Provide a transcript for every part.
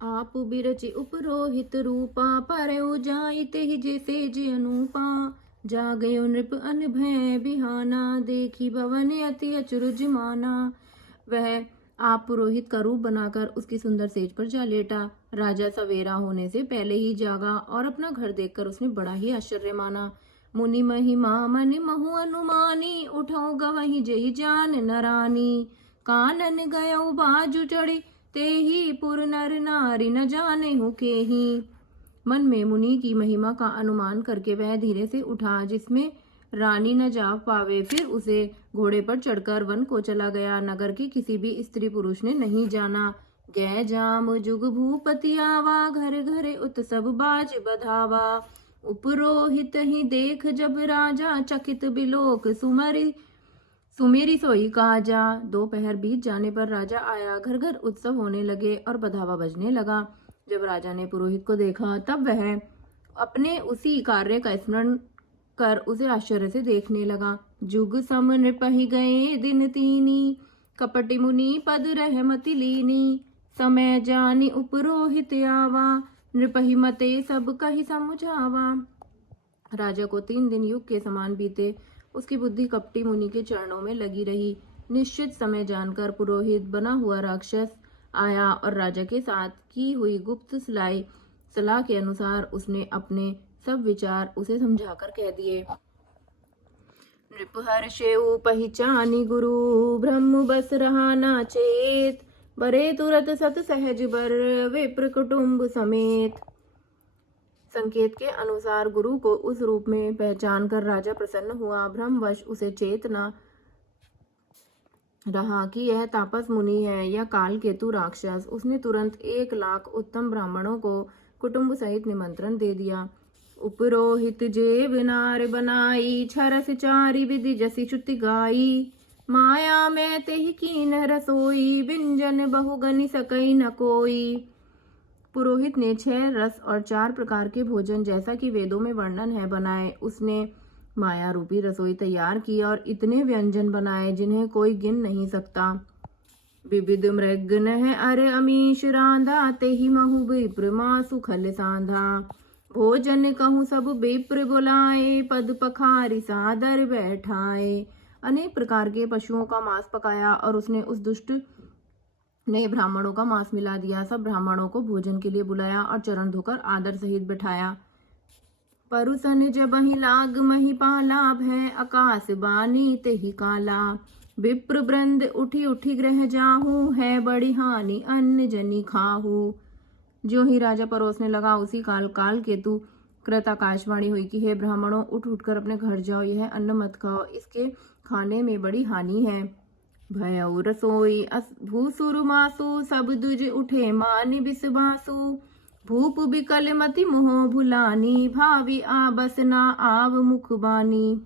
आप बिरचि उपरोहित रूपा परउ जाइते ही जैसे जे अनुपा। जागयो नृप अन भय बिहाना देखी भवन अति अचरज माना। वह आप पुरोहित का रूप बनाकर उसकी सुंदर सेज पर जा लेटा। राजा सवेरा होने से पहले ही जागा और अपना घर देखकर उसने बड़ा ही आश्चर्य माना। मुनि महिमा मन महु अनुमानी उठो गवही जही जान नरानी। कानन गयो बाजू चढ़ी ते ही पुर नर नारी न जाने हूँ के ही। मन में मुनि की महिमा का अनुमान करके वह धीरे से उठा जिसमें रानी न जा पावे। फिर उसे घोड़े पर चढ़कर वन को चला गया। नगर के किसी भी स्त्री पुरुष ने नहीं जाना। गै जाम जुग भूपति आवा घर घरे उत्सव बाज बधावा। उपरोहित ही देख जब राजा चकित बिलोक सुमरी सुमेरी सोई काजा। दोपहर बीत जाने पर राजा आया। घर घर उत्सव होने लगे और बधावा बजने लगा। जब राजा ने पुरोहित को देखा तब वह अपने उसी कार्य का स्मरण कर उसे आश्चर्य से देखने लगा। जुग सम नृपहि गए दिन तीनी कपटि मुनि पद रहमति लीनी। समय जानी उपरोहित आवा नृपहि मते सब कहि समझावा। राजा को 3 दिन युग के समान बीते। उसकी बुद्धि कपटी मुनि के चरणों में लगी रही। निश्चित समय जानकर पुरोहित बना हुआ राक्षस आया और राजा के साथ की हुई गुप्त सलाह के अनुसार उसने अपने सब विचार उसे समझाकर कह दिए। नृपहर्षेउ पहिचानी गुरु ब्रह्म बस रहा ना चेत। बरे तुरत सत सहज बर विप्र कुटुंब समेत। संकेत के अनुसार गुरु को उस रूप में पहचान कर राजा प्रसन्न हुआ। भ्रमवश उसे चेतना रहा कि यह तापस मुनि है या काल केतु राक्षस। उसने तुरंत 1 लाख उत्तम ब्राह्मणों को कुटुंब सहित निमंत्रण दे दिया। उपरोहित जे बिनार बनाई छरस चारि विधि जसी चुति गाई। माया में तेहि कीन रसोई व्यंजन बहुगनि सकई न कोई। पुरोहित ने 6 रस और 4 प्रकार के भोजन जैसा कि वेदों में वर्णन है बनाए। उसने माया रूपी रसोई तैयार की और इतने व्यंजन बनाए जिन्हें कोई गिन नहीं सकता। विविध मृग नह अरे अमीश रांधा तेहि महु विप्र मासु खल सांधा। भोजन कहूँ सब विप्र बुलाए पद पखारी सादर बैठाए। अनेक प्रकार के पशुओं का मांस पकाया और उसने उस दुष्ट ने ब्राह्मणों का मांस मिला दिया। सब ब्राह्मणों को भोजन के लिए बुलाया और चरण धोकर आदर सहित बिठाया। परुसन जबहि लाग मही पाला भय आकाश बानी तेहि काला। विप्र वृंद उठी उठी ग्रह जाहू है बड़ी हानि अन्न जनि खाहू। जो ही राजा परोसने लगा उसी काल केतु कृत आकाशवाणी हुई कि हे ब्राह्मणों उठ उठकर अपने घर जाओ। यह अन्न मत खाओ, इसके खाने में बड़ी हानि है। भयउ रसोई भूसुर मासु सब दुज उठे मानि बिसबासु। भूप बिकल मति मोह भुलानी भावी आ बसना आव मुख बानी।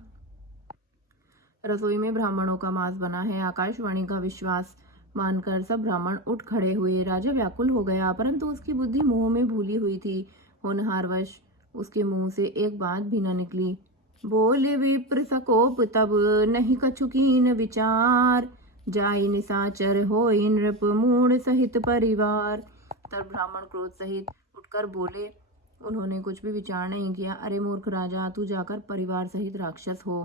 रसोई में ब्राह्मणों का मांस बना है। आकाशवाणी का विश्वास मानकर सब ब्राह्मण उठ खड़े हुए। राजा व्याकुल हो गया परंतु उसकी बुद्धि मोह में भूली हुई थी। होनहारवश उसके मुंह से एक बात भी न निकली। बोले विप्र सकोप तब नहीं कछु कीन विचार। जाई निशाचर होई नृप मूढ़ सहित परिवार। तब ब्राह्मण क्रोध सहित उठकर बोले। उन्होंने कुछ भी विचार नहीं किया। अरे मूर्ख राजा, तू जाकर परिवार सहित राक्षस हो।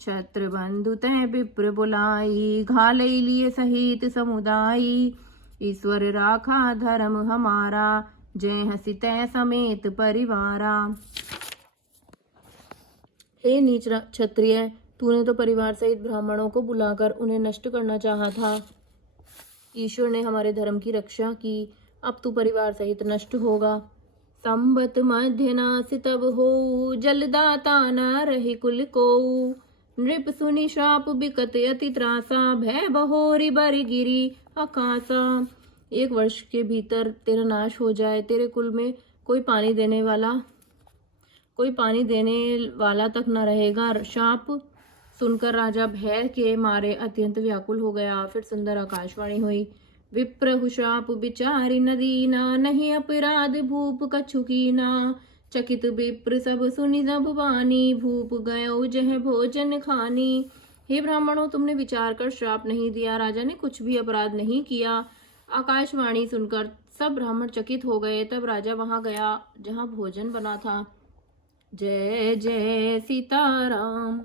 क्षत्र बंधु तय विप्र बुलाई घाले लिए सहित समुदायी। ईश्वर राखा धर्म हमारा जय हसी तय समेत परिवारा। हे नीच क्षत्रिय, तूने तो परिवार सहित ब्राह्मणों को बुलाकर उन्हें नष्ट करना चाहा था। ईश्वर ने हमारे धर्म की रक्षा की, अब तू परिवार सहित नष्ट होगा। संबत मध्य नास तब हो जलदाता न रही कुल को। नृप सुनि श्राप बिकत अति त्रासा भय बहोरी बरि गिरी आकाशा। 1 वर्ष के भीतर तेरा नाश हो जाए, तेरे कुल में कोई पानी देने वाला तक न रहेगा। शाप सुनकर राजा भय के मारे अत्यंत व्याकुल हो गया। फिर सुंदर आकाशवाणी हुई। विप्र शाप बिचारी नदीना नहीं अपराध भूप कछु कीना। चकित विप्र सब सुनि सब वाणी भूप गयो जह भोजन खानी। हे ब्राह्मणों, तुमने विचार कर श्राप नहीं दिया। राजा ने कुछ भी अपराध नहीं किया। आकाशवाणी सुनकर सब ब्राह्मण चकित हो गए। तब राजा वहां गया जहां भोजन बना था। जय जय सीताराम।